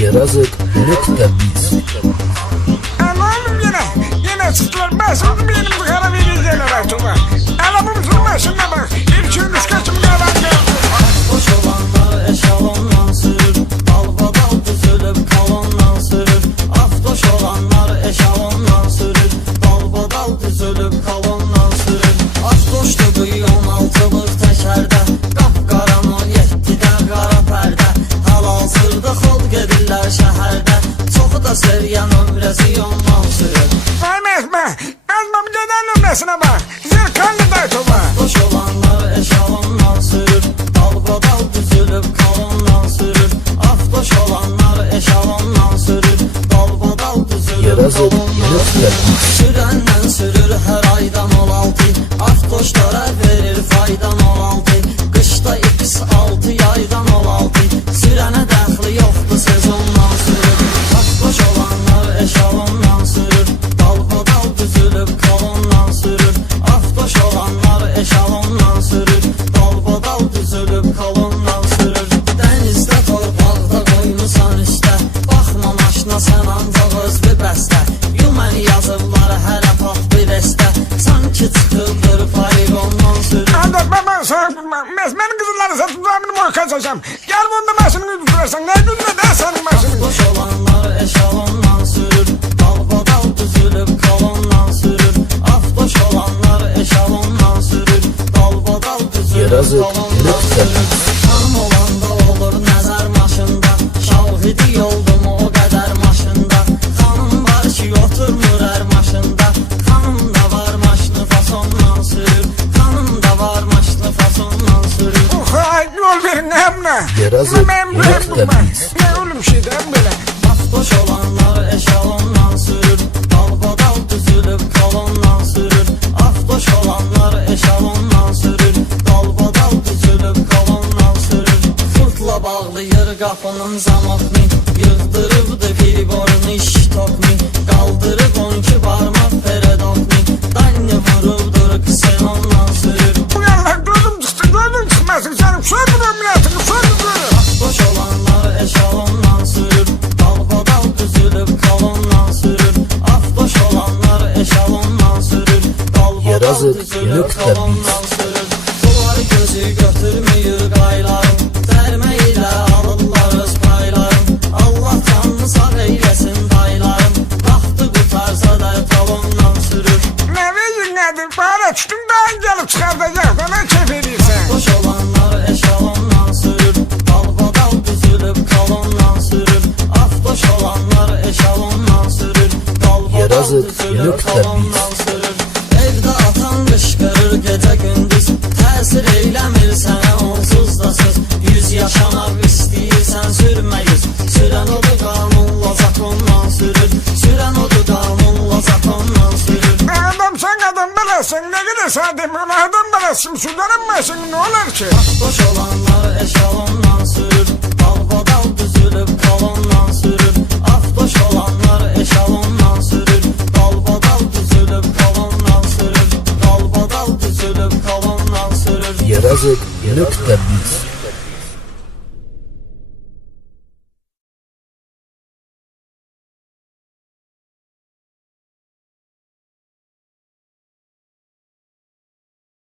Yerazık.biz. Oğlum yine çıktılar. Ben şimdi benim bu kara vereceğler Aytuba. Alamımızın başına bak. İlk ürüş kaçım yalan geldi. Boş olanlar eşalondan sürür, dalbadal düzülüp kalondan sürür. Afdoş olanlar eşalondan sürür, dalbadal düzülüp kalondan sürür. Afdoşdu bu 16'lık təkərdə, qapqaran 17-də qara pərdə. Hal-hazırda xalq edirlər şəhərdə, çoxu da seriyən ömrəsi yondan sürür. Vay Mezme. Mezme bir deden nümresine bak. Zirkanlı da Aytuba. Afdoş olanlar eşalondan sürür, dalbadal düzülüp kalondan sürür. Afdoş olanlar eşalondan sürür, dalbadal düzülüp kalondan sürür. Sürəndən sürür hər aydan 16, afdoşlara verir faydan 16. Qışda X6 yaydan 16, sürənə dəxli yoxdur sezondan sürür. Afdoş olanlar eşalondan sürür, dalbadal düzülüp kalondan sürür. Afdoş olanlar eşalondan sürür, dalbadal düzülüp kalondan sürür. Dənizdə torpaqda qoymusan üstə, baxma maşına sən ancaq öz bir bəstə. Yuməni yazıblar hələ pap bir estə, sanki çıxıldır payqondan sürür. Anlat baba sana Mezme'nin kızılları satıp benim oy kaçacağım. Gel bunda maşını tutursan. Ne günde de senin maşını. Afdoş olanlar eşalondan sürür, dalbadal düzülüp kalondan sürür. Afdoş olanlar eşalondan sürür, dalbadal düzülüp kalondan sürür. Xanım olanda olur nəzər maşında, şahidi oldum o qədər maşında. Xanım var ki oturmur hər maşında, xanım da var maşını fasondan sürür. Xanım da var maşını fasondan sürür. Hay yol verin emne. Yerazık.biz. Ne oğlum şeyden böyle. Afdoş olanlar eşalondan sürür, dalbadal düzülüp kalondan sürür. Afdoş olanlar eşalondan sürür, dalbadal düzülüp kalondan sürür. Fırtla bağlayır qapının zamokni, yığdırıbdı priborunu iştokni. Qaldırıb 12 barmaq peredokni, danni vurubdur ksenondan sürür. Bu yanlar gözüm çıktı gözüm çıkmasın canım. Söndür ömriyatını söndür. Afdoş olanlar eşalondan sürür, dalbadal düzülüp kalondan sürür. Afdoş olanlar eşalondan sürür, dalbadal düzülüp kalondan sürür. Bunlar gözü götürmüyor qaylarım, dərmə ilə alırlar öz paylarım. Allah canını sağ eyləsin daylarım, vaxtı qutarsa da talondan sürür. Ne verin nedir? Bana çıktım daha gelip çıkartacak. Bana keyif ediysen. Boş olanlar eşalondan sürür, dalbadal düzülüp kalondan sürür. Afdoş olanlar eşalondan sürür, dalbadal düzülüp kalondan sürür. Evdə atan qışqırır gecə gündüz, təsir eyləmir sənə onsuz da söz. 100 yaşamaq istəyirsən sürmə 100, sürən odur qanunla zakondan sürür. Sürən odur qanunla zakondan sürür. Adam sen adam belasın. Ne kadar sade böyle adam belasın. Sudanın başın ne olur ki? Boş olanlar eşalondan sürür, dalbadal düzülüp kalondan sürür. Afdoş olanlar eşalondan sürür, dalbadal düzülüp kalondan sürür. Dalbadal düzülüp kalondan sürür. Yerazık.biz.